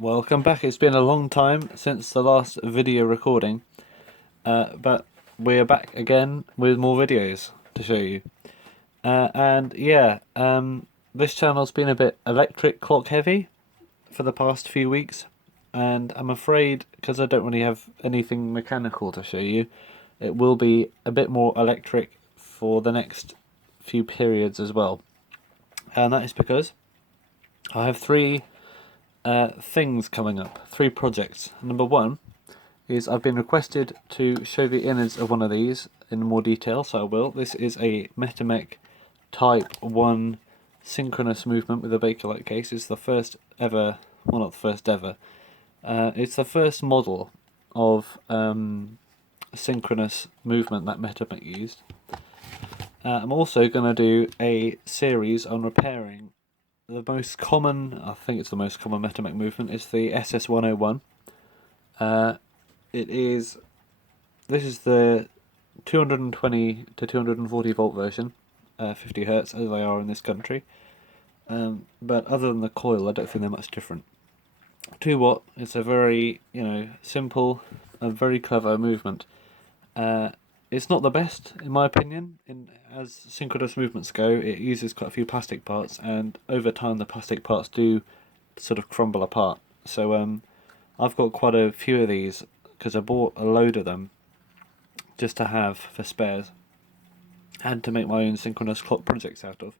Welcome back. It's been a long time since the last video recording, but we're back again with more videos to show you. This channel's been a bit electric clock heavy for the past few weeks, and I'm afraid, because I don't really have anything mechanical to show you, it will be a bit more electric for the next few periods as well. And that is because I have three things coming up, three projects. Number one is I've been requested to show the innards of one of these in more detail, so I will. This is a Metamech Type 1 synchronous movement with a Bakelite case. It's the first ever, well, not the first ever, it's the first model of synchronous movement that Metamech used. I'm also going to do a series on repairing the most common, I think it's the most common Metamech movement, is the SS101. This is the 220 to 240 volt version, 50 Hertz as they are in this country. But other than the coil, I don't think they're much different. 2 watt, it's a very, simple and very clever movement. It's not the best, in my opinion. As synchronous movements go, it uses quite a few plastic parts, and over time the plastic parts do sort of crumble apart. So I've got quite a few of these, because I bought a load of them just to have for spares, and to make my own synchronous clock projects out of.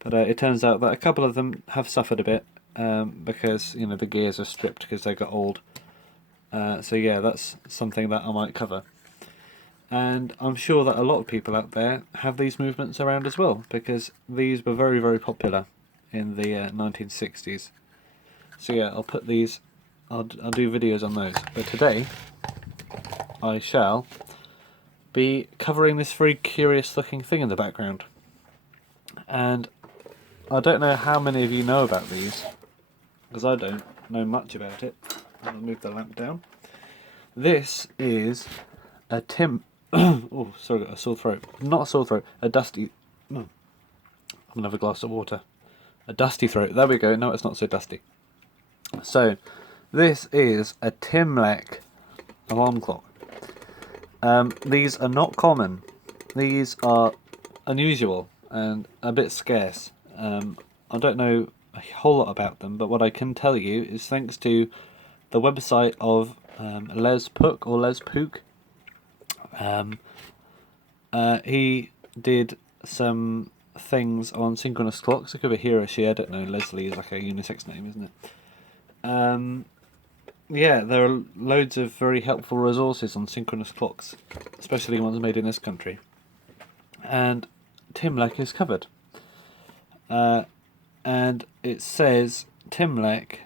But it turns out that a couple of them have suffered a bit, because the gears are stripped because they got old. So yeah, that's something that I might cover. And I'm sure that a lot of people out there have these movements around as well, because these were very, very popular in the 1960s. So yeah, I'll put these, I'll do videos on those. But today, I shall be covering this very curious looking thing in the background. And I don't know how many of you know about these, because I don't know much about it. I'll move the lamp down. This is a oh, sorry, got a sore throat. Not a sore throat, a dusty... I'm going to have a glass of water. A dusty throat. There we go. No, it's not so dusty. So, this is a Timlek alarm clock. These are not common. These are unusual and a bit scarce. I don't know a whole lot about them, but what I can tell you is thanks to the website of Les Pook or Les Pook. He did some things on synchronous clocks. It could be he or she, I don't know. Leslie is like a unisex name, isn't it? Yeah, there are loads of very helpful resources on synchronous clocks, especially ones made in this country. And Timlek is covered. And it says Timlek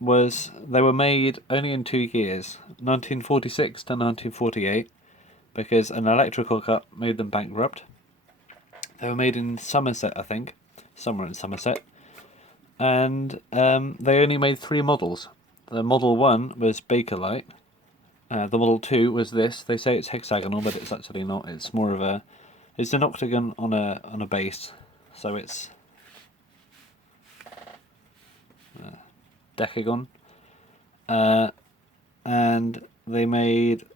they were made only in 2 years, 1946 to 1948. Because an electrical cut made them bankrupt. They were made in Somerset, I think, somewhere in Somerset, and they only made 3 models. The Model 1 was Bakelite. The Model 2 was this. They say it's hexagonal, but it's actually not. It's more of it's an octagon on a base, so it's decagon. And they made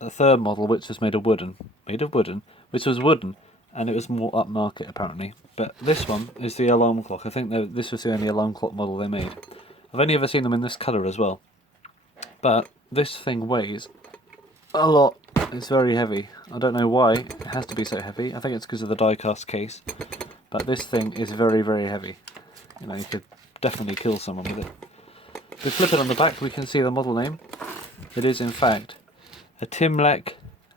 a third model which was made of wooden, which was wooden, and it was more upmarket apparently. But this one is the alarm clock. I think this was the only alarm clock model they made. I've only ever seen them in this colour as well. But this thing weighs a lot. It's very heavy. I don't know why it has to be so heavy. I think it's because of the die-cast case. But this thing is very, very heavy. You could definitely kill someone with it. If we flip it on the back, we can see the model name. It is in fact a Timlek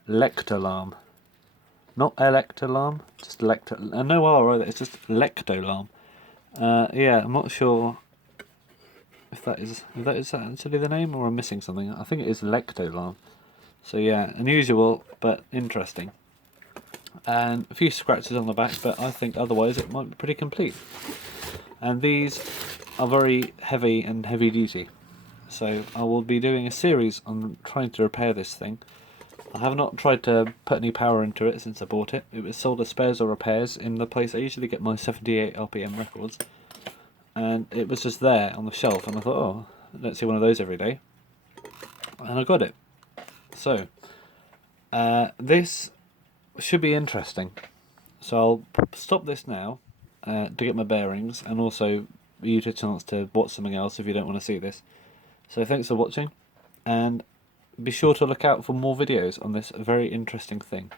Lectolarm. Not Electolarm, just Lectolarm. No R either, it's just Lectolarm. Yeah, I'm not sure if that is actually the name, or I'm missing something. I think it is Lectolarm. So yeah, unusual but interesting. And a few scratches on the back, but I think otherwise it might be pretty complete. And these are very heavy and heavy duty. So I will be doing a series on trying to repair this thing. I have not tried to put any power into it since I bought it. It was sold as spares or repairs in the place I usually get my 78 RPM records. And it was just there on the shelf, and I thought, oh, I don't see one of those every day. And I got it. So, this should be interesting. So I'll stop this now to get my bearings, and also use a chance to watch something else if you don't want to see this. So thanks for watching, and be sure to look out for more videos on this very interesting thing.